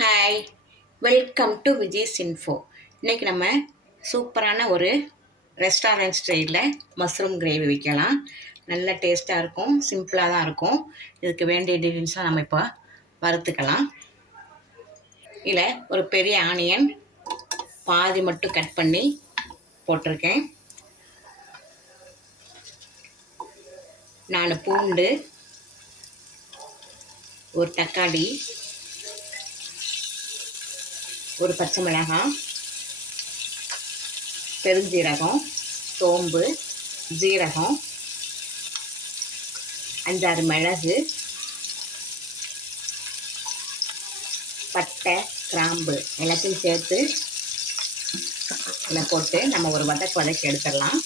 Hi, welcome to Vijay's info. இன்றைக்கி நம்ம சூப்பரான ஒரு ரெஸ்டாரண்ட் ஸ்டைலில் மஷ்ரூம் கிரேவி வைக்கலாம். நல்ல டேஸ்ட்டாக இருக்கும், சிம்பிளாக தான் இருக்கும். இதுக்கு வேண்டிய இன்க்ரீடியன்ஸ்லாம் நம்ம இப்போ வறுத்துக்கலாம். இதில் ஒரு பெரிய ஆனியன் பாதி மட்டும் கட் பண்ணி போட்டிருக்கேன். 4 பூண்டு, ஒரு தக்காளி, ஒரு பச்சை மிளகாய், பெருஞ்சீரகம், சோம்பு, ஜீரகம், 5-6 மிளகு, பட்டை, கிராம்பு எல்லாத்தையும் சேர்த்து இதில் போட்டு நம்ம ஒரு வதக்கி எடுத்துடலாம்.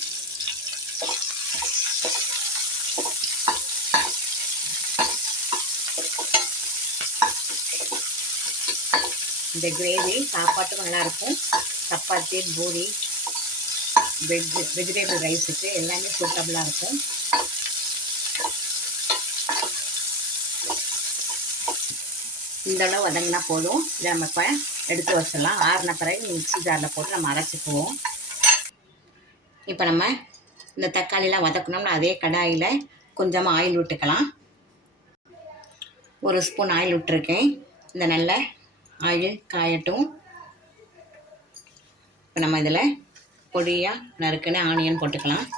இந்த கிரேவி சாப்பாட்டுக்கும் நல்லாயிருக்கும். சப்பாத்தி, பூரி, வெஜிடபிள் ரைஸுக்கு எல்லாமே சூட்டபுளாக இருக்கும். இந்தளவு வதங்கினா போதும். இதை நம்ம இப்போ எடுத்து வச்சிடலாம். ஆறின பிறகு மிக்ஸி ஜாரில் போட்டு நம்ம அரைச்சிக்குவோம். இப்போ நம்ம இந்த தக்காளிலாம் வதக்கணும்னா அதே கடாயில் கொஞ்சமாக ஆயில் விட்டுக்கலாம். 1 ஸ்பூன் ஆயில் விட்டுருக்கேன். இந்த நல்ல ஆயில் காயட்டும். இப்போ நம்ம இதில் பொடியாக நறுக்குன்னு ஆனியன் போட்டுக்கலாம்.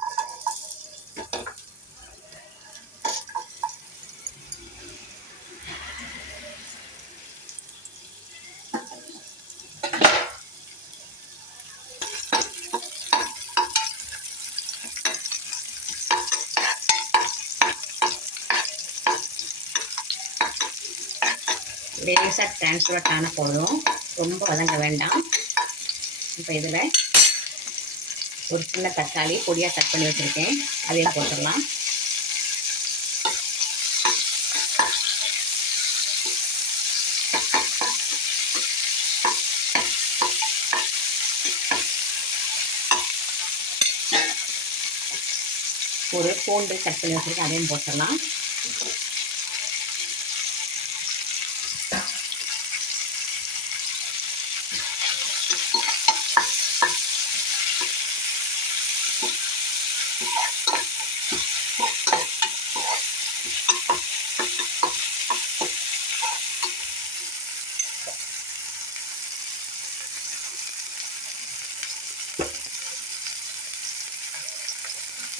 லேசாக டிரான்ஸ்ஃபர் ஆன போதும், ரொம்ப வதங்க வேண்டாம். இப்போ இதில் ஒரு சின்ன தக்காளி பொடியாக கட் பண்ணி வச்சுருக்கேன், அதையும் போட்டுடலாம். ஒரு பூண்டு கட் பண்ணி வச்சுருக்கேன், அதையும் போட்டுடலாம்.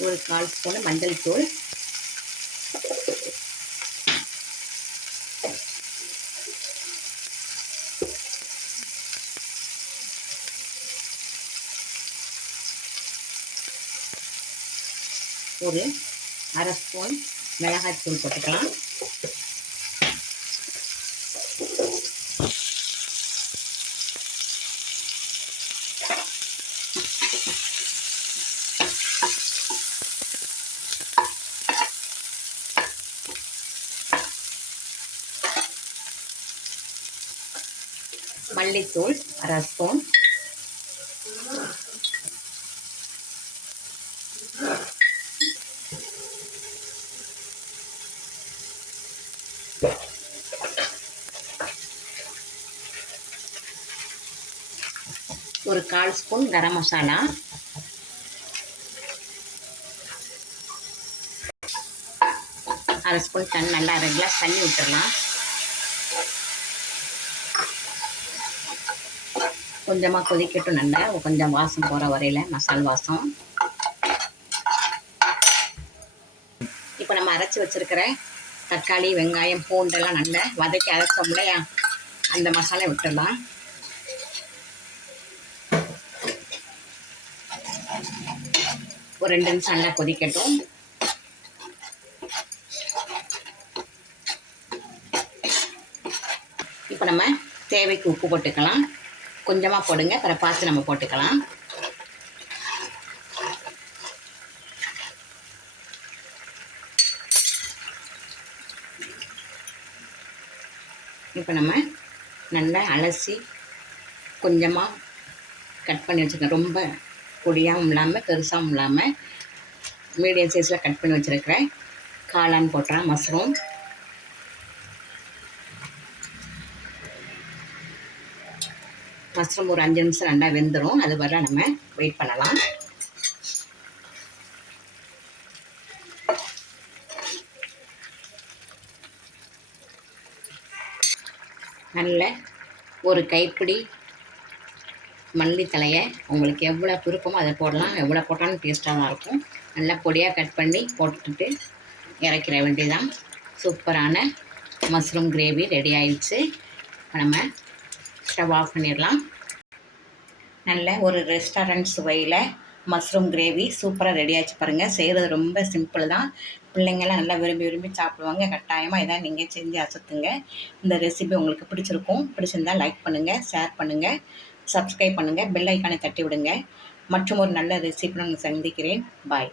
ஒரு 1/4 ஸ்பூன் மஞ்சள் தூள், ஒரு 1/2 ஸ்பூன் மிளகாய் தூள் போட்டுக்கலாம். மல்லித்தூள் 1/2 ஸ்பூன், ஒரு 1/4 ஸ்பூன் கரம் மசாலா, அரை ஸ்பூன் தண்ணி, நல்லா 2 கிளாஸ் தண்ணி விட்டுடலாம். கொஞ்சமாக கொதிக்கட்டும், நல்லா கொஞ்சம் வாசம் போகிற வரையில் மசால் வாசம். இப்போ நம்ம அரைச்சி வச்சுருக்கிற தக்காளி, வெங்காயம், பூண்டெல்லாம் நல்லா வதக்கி அரைச்சோம் இல்லையா, அந்த மசாலா விட்டுடலாம். ஒரு 2 நிமிஷம் நல்லா கொதிக்கட்டும். இப்போ நம்ம தேவைக்கு உப்பு போட்டுக்கலாம். கொஞ்சமாக போடுங்க, அப்புறம் பார்த்து நம்ம போட்டுக்கலாம். இப்போ நம்ம நல்லா அலசி கொஞ்சமாக கட் பண்ணி வச்சுருக்கேன். ரொம்ப பொடியாகவும் இல்லாமல் பெருசாகவும் இல்லாமல் மீடியம் சைஸில் கட் பண்ணி வச்சுருக்கிறேன். காளான் போட்டுறேன், மஷ்ரூம், மஷ்ரூம் ஒரு 5 நிமிஷம் நல்லா வெந்துடும். அது வரை நம்ம வெயிட் பண்ணலாம். நல்ல ஒரு கைப்பிடி மல்லித்தழையை உங்களுக்கு எவ்வளோ விருப்பமோ அதை போடலாம். எவ்வளோ போட்டாலும் டேஸ்ட்டாக தான் இருக்கும். நல்லா பொடியாக கட் பண்ணி போட்டுட்டு இறக்கிற வேண்டியதான். சூப்பரான மஷ்ரூம் கிரேவி ரெடி ஆயிடுச்சு. நம்ம ஸ்டவ் ஆஃப் பண்ணிடலாம். நல்ல ஒரு ரெஸ்டாரண்ட் சுவையில் மஷ்ரூம் கிரேவி சூப்பராக ரெடி ஆச்சு பாருங்கள். செய்கிறது ரொம்ப சிம்பிள் தான். பிள்ளைங்கள்லாம் நல்லா விரும்பி விரும்பி சாப்பிடுவாங்க. கட்டாயமாக இதை நீங்கள் செஞ்சு அசத்துங்க. இந்த ரெசிபி உங்களுக்கு பிடிச்சிருந்தால் லைக் பண்ணுங்கள், ஷேர் பண்ணுங்கள், சப்ஸ்கிரைப் பண்ணுங்கள், பெல் ஐக்கானை தட்டி விடுங்க. மற்றும் ஒரு நல்ல ரெசிபி நான் சந்திக்கிறேன். பாய்.